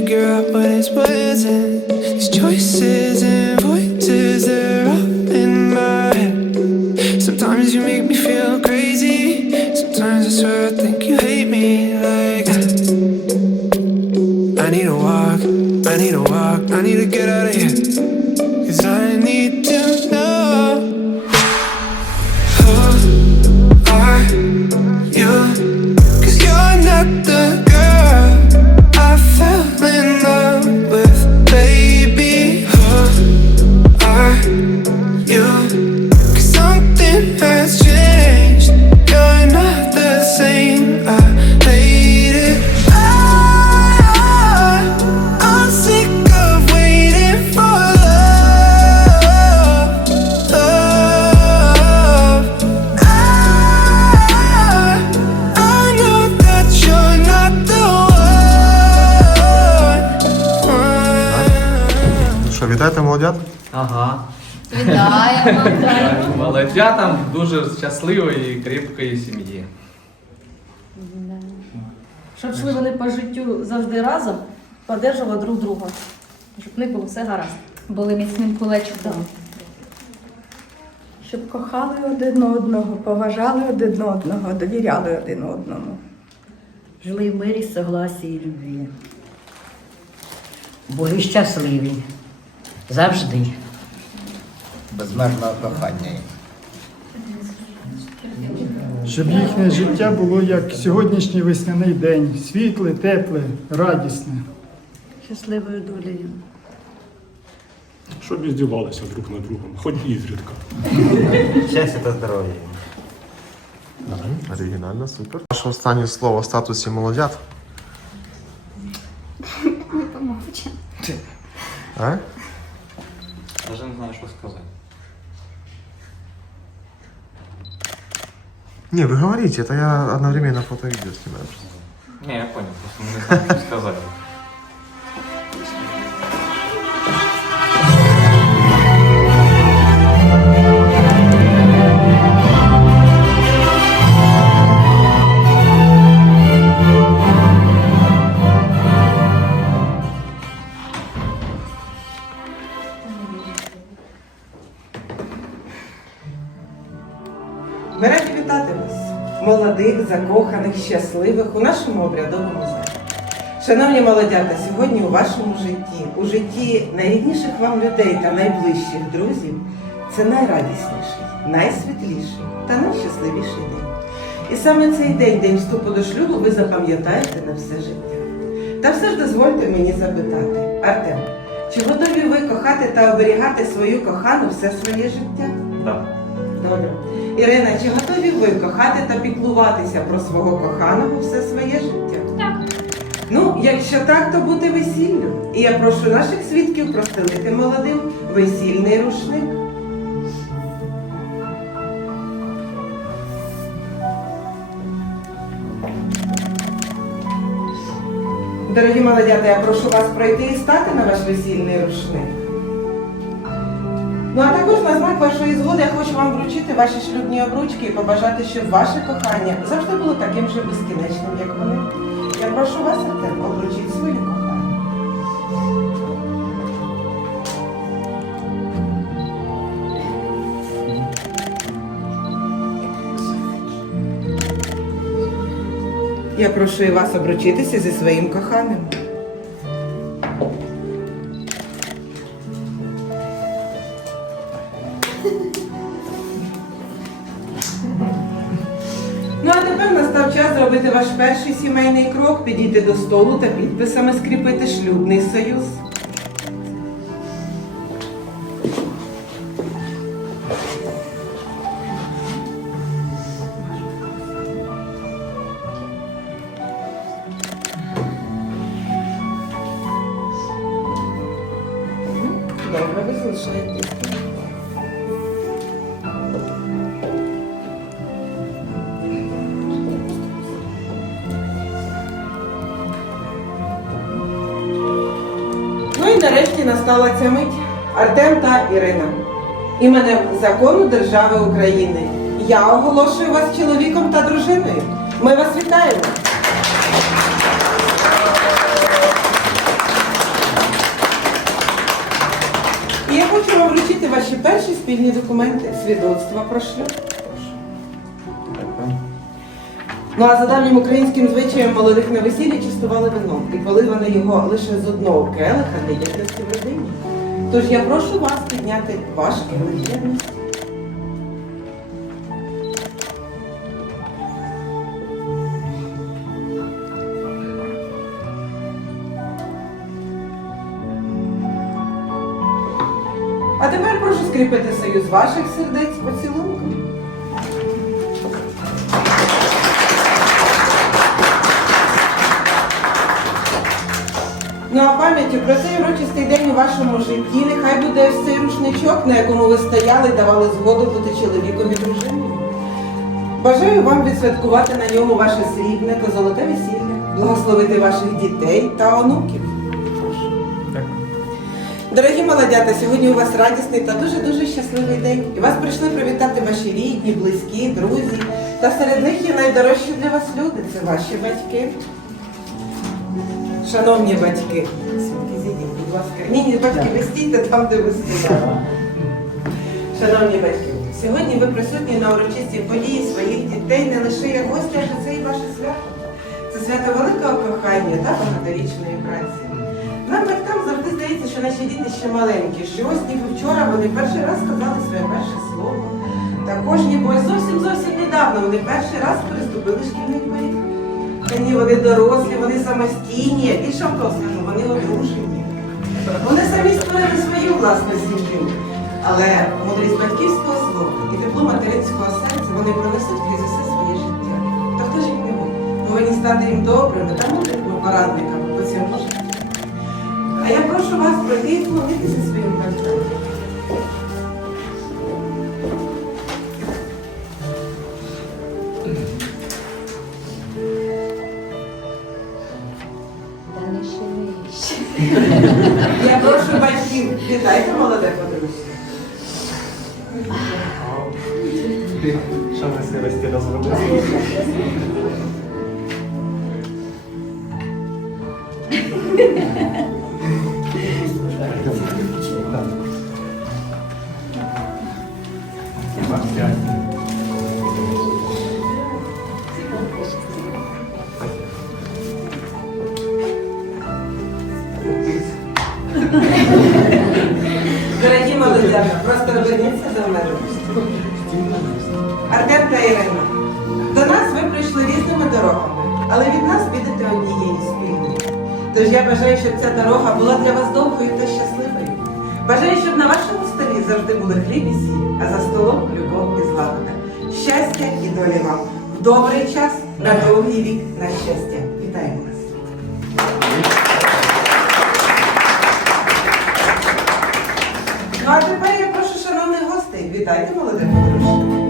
figure out what is what isn't. These choices and voices, they're up in my head. Sometimes you make me feel crazy. Sometimes I swear I think you hate me like. I need a walk, I need a walk, I need to get out of here. Cause I need to know Молодятам дуже щасливої і кріпкої сім'ї. Щоб йшли вони по життю завжди разом, подержували друг друга. Щоб в них було все гаразд. Були міцним кулечком. Щоб кохали один одного, поважали один одного, довіряли один одному. Жили в мирі, согласії і любві. Були щасливі. Завжди. Безмежного кохання. Щоб їхнє життя було як сьогоднішній весняний день, світле, тепле, радісне. Щасливою долею. Щоб іздівалися друг на другом, хоч ізрідка. Щастя та здоров'я. Оригінально, супер. Ваше останнє слово в статусі молодят? Не помовчи. А? Даже не знаю, що сказати. Не, вы говорите, это я одновременно фото и видео снимаю. Не, я понял, просто мы не знаю, что сказати. Закоханих, щасливих у нашому обрядовому залі. Шановні молодята, сьогодні у вашому житті, у житті найрідніших вам людей та найближчих друзів, це найрадісніший, найсвітліший та найщасливіший день. І саме цей день, день вступу до шлюбу, ви запам'ятаєте на все життя. Та все ж дозвольте мені запитати, Артем, чи готові ви кохати та оберігати свою кохану все своє життя? Да. Добре. Ірина, чи готові ви кохати та піклуватися про свого коханого все своє життя? Так. Ну, якщо так, то бути весіллю. І я прошу наших свідків простелити молодим весільний рушник. Дорогі молодята, я прошу вас пройти і стати на ваш весільний рушник. Ну а також на знак вашої згоди я хочу вам вручити ваші шлюбні обручки і побажати, щоб ваше кохання завжди було таким же безкінечним, як вони. Я прошу вас, Артем, обручіть своє кохання. Я прошу вас обручитися зі своїм коханим. Настав час зробити ваш перший сімейний крок, підійти до столу та підписами скріпити шлюбний союз. Добре, ви залишаєтесь. нарешті настала ця мить Артем та Ірина. Іменем закону держави України. Я оголошую вас чоловіком та дружиною. Ми вас вітаємо. І я хочу вам вручити ваші перші спільні документи свідоцтва про шлюб. Ну а за давнім українським звичаєм молодих на весіллі частували вином, і коли вони його лише з одного келиха для єдності в родині. Тож я прошу вас підняти ваш келих. А тепер прошу скріпити союз ваших сердець поцілунком. Ну а пам'яттю про цей урочистий день у вашому житті нехай буде цей рушничок, на якому ви стояли і давали згоду бути чоловіком і дружиною. Бажаю вам відсвяткувати на ньому ваше срібне та золоте весілля, благословити ваших дітей та онуків. Дорогі молодята, сьогодні у вас радісний та дуже-дуже щасливий день. І вас прийшли привітати ваші рідні, близькі, друзі. Та серед них є найдорожчі для вас люди. Це ваші батьки. Шановні батьки, Сімки, зійдіть, будь ласка. Ні, ні, батьки, ви стійте там, де ви стояли. Шановні батьки, сьогодні ви присутні на урочистій події своїх дітей не лише як гості, а це і ваше свято. Це свято великого кохання та багаторічної праці. Нам батькам завжди здається, що наші діти ще маленькі, що ось ніби вчора вони перший раз сказали своє перше слово. Також ніби зовсім зовсім недавно вони перший раз переступили шкільний поріг. Ні, вони дорослі, вони самостійні, більше вам скажу, вони одружені. Вони самі створили свою власну сім'ю. Але мудрість батьківського слова і тепло материнського серця вони пронесуть крізь усе своє життя. Та хто ж як не ви? Повинні стати їм добрими та мудрими порадниками по цьому житті. А я прошу вас пройти і вклонитися своїм батькам. Та не. Я прошу батьків, вітайте молоде подружжя. Що ми сирості розробили? Дорогі молодята, просто оберніться до мене. Артем та Ірина, до нас ви прийшли різними дорогами, але від нас підете однією спільною. Тож я бажаю, щоб ця дорога була для вас довгою та щасливою. Бажаю, щоб на вашому столі завжди були хліб і сіль, а за столом любов і злагода. Щастя і долі вам. В добрий час на довгий вік на щастя. Вітайте, молоде подружжя!